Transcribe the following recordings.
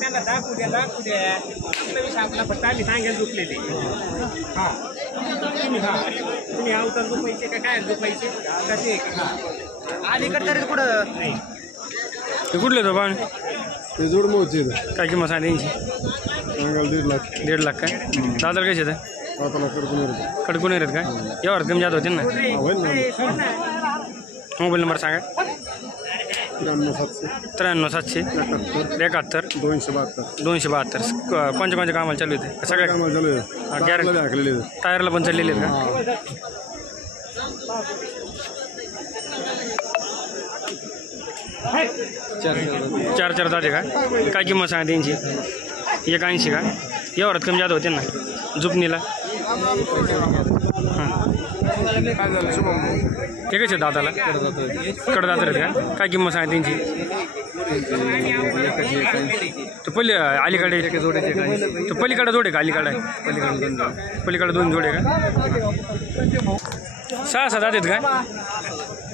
त्यांना दाखवू द्या आपला विषय आपला फक्त आम्ही सांगायला झोपलेले हा तुम्ही अवतार झोपायचे का काय झोपायचे कसे अलीकडे तरी कुठं नाही ते कुठले तो पाहुणे ते जोड मोचे काय किंमत सांगा त्यांची 1.5 लाख 1.5 लाख काय दादर कसे ते आता कडकून येतात काय एवढं कमी जात होते ना मोबाईल नंबर सांगा 93 700 73 272 272 कोणत्या कामाला चालू होते सगळ्या कामाला चालू आहे गॅरेंटी हाकलेले टायरला पण चाललेले आहेत का चार जाते का काय किंमत सांगा त्यांची 180 का एवढ्यात कमी जात होते ना जुपणीला हां ते कसे दाताला कडदात आहेत का काय किंमत सांगा त्यांची तो पहिले अलीकडे तो पलीकडे जोडे का अलीकडे पलीकडे 2 जोडे का 6 जात आहेत का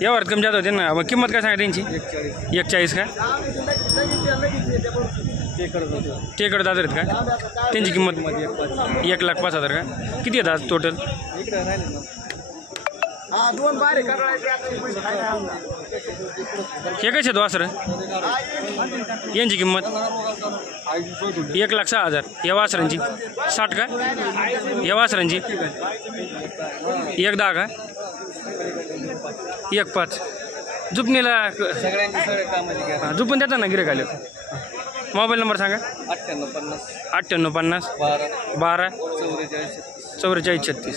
एवढ्यात कमी जात होते ना मग किंमत काय सांगा त्यांची 140 का ते कडे जात आहेत का त्यांची किंमत 1,05,000 का किती येतात टोटल हे कसे वासर यांची किंमत 1,06,000 या वासरांची 60 का या वासरांची 1,10 का 1,5 जुपणीला जुपून देतात ना गिरे खाली मोबाईल नंबर सांगा 9850 12 44 36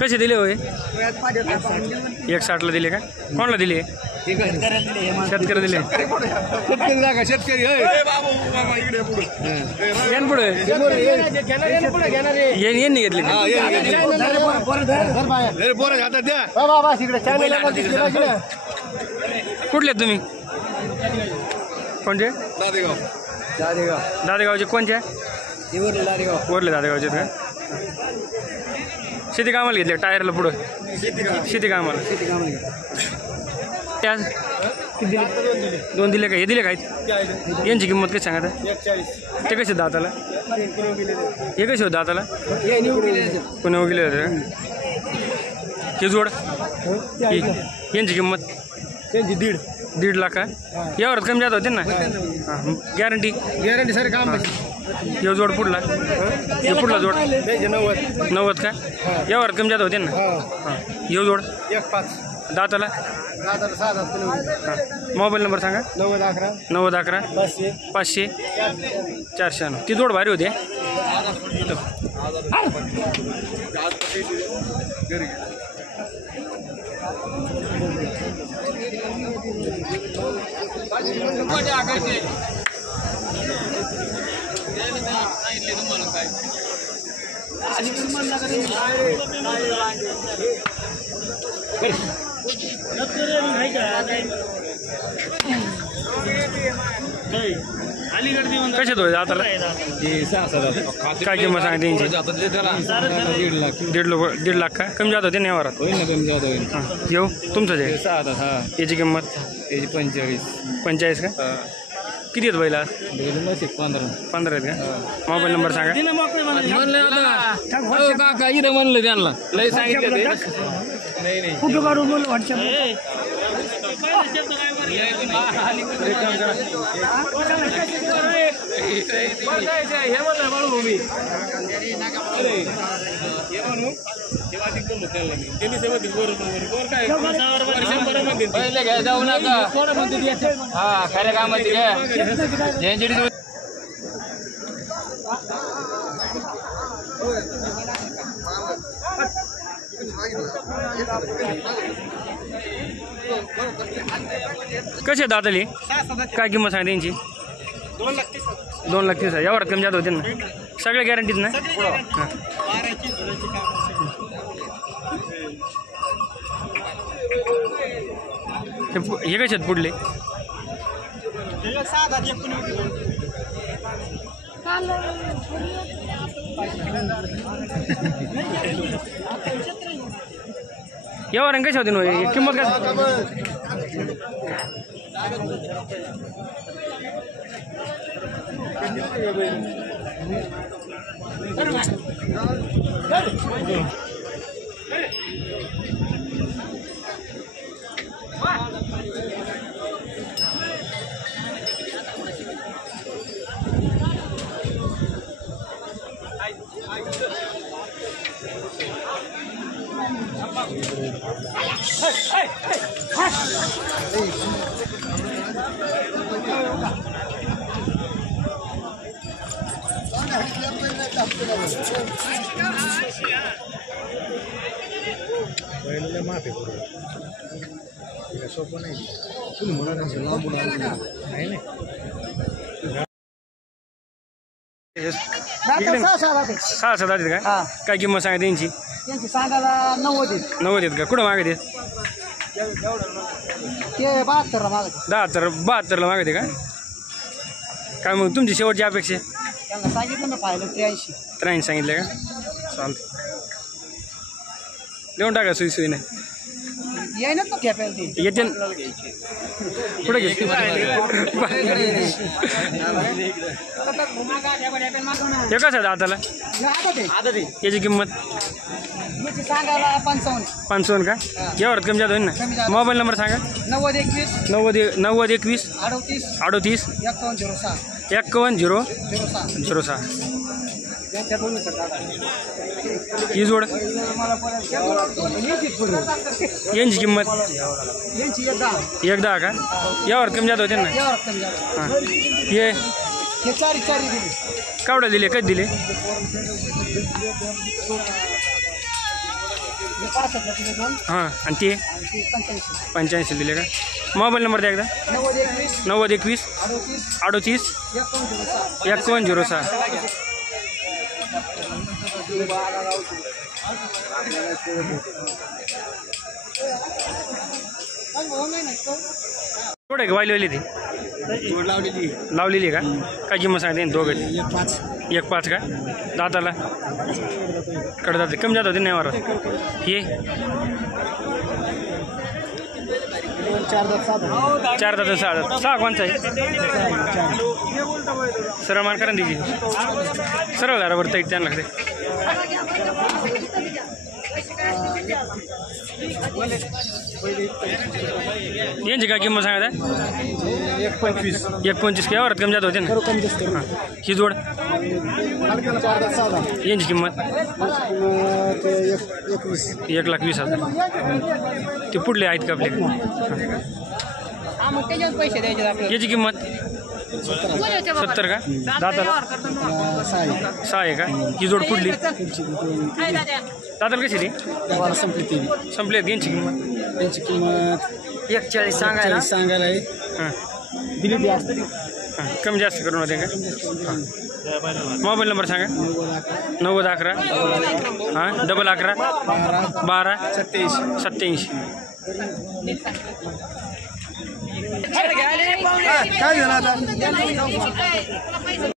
कसे दिले होय 160 ला दिले का कोणाला दिले शेतकरी दिले शेतकरी यांनी घेतले कुठले तुम्ही कोणते दादेगावचे कोणते वरले दादेगावचे का शेती कामाला घेतले टायरला पुढं शेती कामाला त्या दोन दिले का हे दिले काय यांची किंमत कशी सांगा ते कसे दाताला हे कसे होत दाताला कोणी गेले होते हे जोड यांची किंमत त्यांची 1.5 लाख का यावर कमी जात होते ना गॅरंटी सर काम हे जोड पुढला हे पुढला जोड 90 का यावर कमी जात होते ना हे जोड 1.5 दाताला मोबाईल नंबर सांगा 9011 500 400 ती जोड भारी होते कसे तो दाताला काय किंमत सांगा त्यांची 1.5 लाख का कमी जात होते ना यावर येऊ तुमचं जे याची किंमत 45 का किती आहेत बैला 15 आहेत का मोबाईल नंबर सांगा म्हणलं त्यांना लय सांगितलं कुठं काढू बोल व्हॉट्सअप जाऊ नका हा खऱ्या कामात कसे दाताली काय किंमत सांगते त्यांची 2,30,000 यावर कमी जात होते ना सगळे गॅरंटीज ना हां हे कसे आहेत पुढले यावर कसे होते ना किंमत काय सहा सात आहेत का काय किंमत सांगा त्यांची त्यांची सांगायला 90 90 आहेत का कुठं मागते ते 72 मागत 72ला मागते का काय मग तुमची शेवटची अपेक्षा त्यांना सांगितलं ना पाहिलं 83 83 सांगितलं का चालतं देऊन टाका सुई नाही येईनच ना कॅपेल ते येते कुठे घेते हे कसं आहे दाताला याची किंमत सांगायला 55 55 का यावर कमी जात होईल ना मोबाईल नंबर सांगा 90 21 38 5106 ही जोड यांची किंमत एकदा का यावर कमी जात होते ना हां हे कावडा दिले कधी दिले हां आणि ते 85 दिले का मोबाईल नंबर द्या एकदा 90 21 38 5106 कुठे वाहिली ती लावलेली का काय किंमत सांगते दोघं 1.5 का दाताला कडे जाते कमी जात होते नाही मारत हे 4 दात 6 कोणचा आहे सरळ मान करा तिची सरळ घरावर ताईट त्यांना लागते यांची काय किंमत सांगा 1.25 का यावर कमी जात होते ना हां ही जोड यांची किंमत 1,20,000 ते पुढले आहेत का आपले पैसे द्यायचे आपल्याला याची किंमत 70 का दाताला 6 आहे का ही जोड पुढली दाताला कशी ती संपली आहेत यांची किंमत 41 सांगायला हां हां कमी जास्त करून होते का हां मोबाईल नंबर सांगा 90 11 हां 11 12 87 काय झालं आता